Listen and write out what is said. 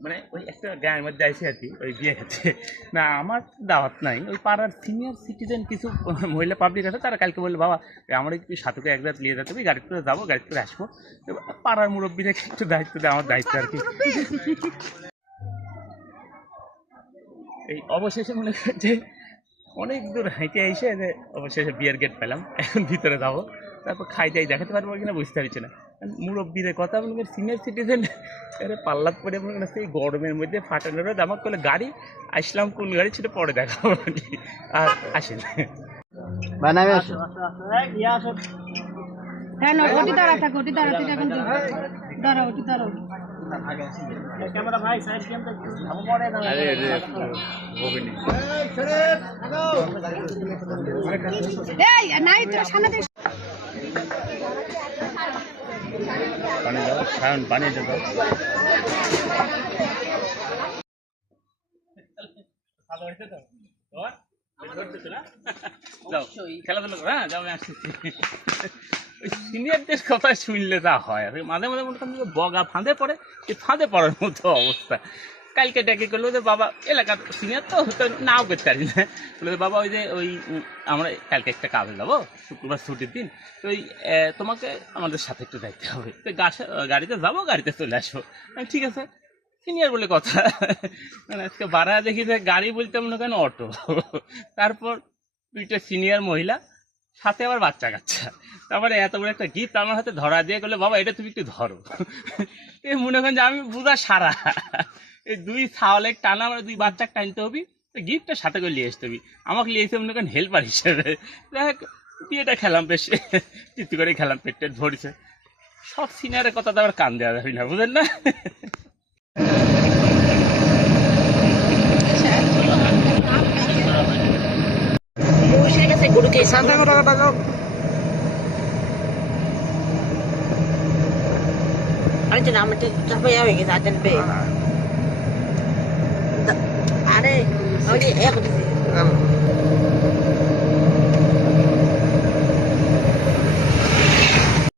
মানে ওই একটা গায়ের মধ্যে আইসি আর কি ওই বিয়ে খেতে না আমার দাওয়াত নাই ওই পাড়ার সিনিয়র সিটিজেন কিছু মহিলা পাবলিক আছে তারা কালকে বললো বাবা আমার একটু সাথুকে এক রাত নিয়ে যেতে হবে গাড়ি করে যাবো গাড়ি করে আসবো পাড়ার মুরব্বীরা একটু দায়িত্ব দেয় আমার দায়িত্ব আর কি এই অবশেষে মনে করেন যে অনেক দূর হাইটে এসে যে অবশেষে বিয়ের গেট পেলাম এখন ভিতরে যাবো তারপর খাই যাই দেখাতে পারবো কিনা বুঝতে পারছি না মুরব্বীদের কথা মনে করেন সিনিয়র সিটিজেন পাল্লাত পরে মনে করেন সেই গরমের মধ্যে ফাটানোর আমাকে করলে গাড়ি আসলাম কোন গাড়ি সেটা পরে দেখাবো আর আসেন হ্যাঁ না ওটি দাঁড়া থাক ওটি দাঁড়াতে থাকুন দাঁড়া ওটি দাঁড়াও ক্যামেরা ভাই সাইড ক্যামেরা এই নাই তো সামনে থেকে পানি দাও সায়ন পানি দাও খেলাধুলা করো হ্যাঁ যাও আমি আসতেছি ওই সিনিয়রদের কথা শুনলে যা হয় মাঝে মাঝে মনে করেন বগা ফাঁদে পড়ে এই ফাঁদে পড়ার মতো অবস্থা কালকে ডেকে করলো যে বাবা এলাকার সিনিয়র তো নাও করতে পারি না বলে বাবা ওই যে ওই আমরা কালকে একটা কাজে যাবো শুক্রবার ছুটির দিন তো ওই তোমাকে আমাদের সাথে একটু যাইতে হবে তো গাড়িতে যাবো গাড়িতে চলে আসবো ঠিক আছে সিনিয়র বলে কথা মানে আজকে বাড়া দেখি যে গাড়ি বলতে মনে করেন অটো তারপর দুইটা সিনিয়র মহিলা সাথে আবার বাচ্চা কাচ্চা তারপরে এত বড় একটা গিফট আমার হাতে ধরা দিয়ে গেলে বাবা এটা তুমি একটু ধরো এই মনে করেন যে আমি বুঝা সারা এই দুই ছাওয়ালের টানা আমার দুই বাচ্চা টানতে হবে গিফটটা সাথে করে নিয়ে আসতে হবে আমাকে নিয়ে এসে মনে করেন হেল্পার হিসেবে দেখ বিয়েটা খেলাম বেশ তৃপ্তি করে খেলাম পেট টেট ভরিছে সব সিনিয়রের কথা তো আবার কান দেওয়া যাবে না বুঝলেন না Ano dyan naman ito? Tapos yaw yung isa dyan ba eh? Ano eh? Ako dito.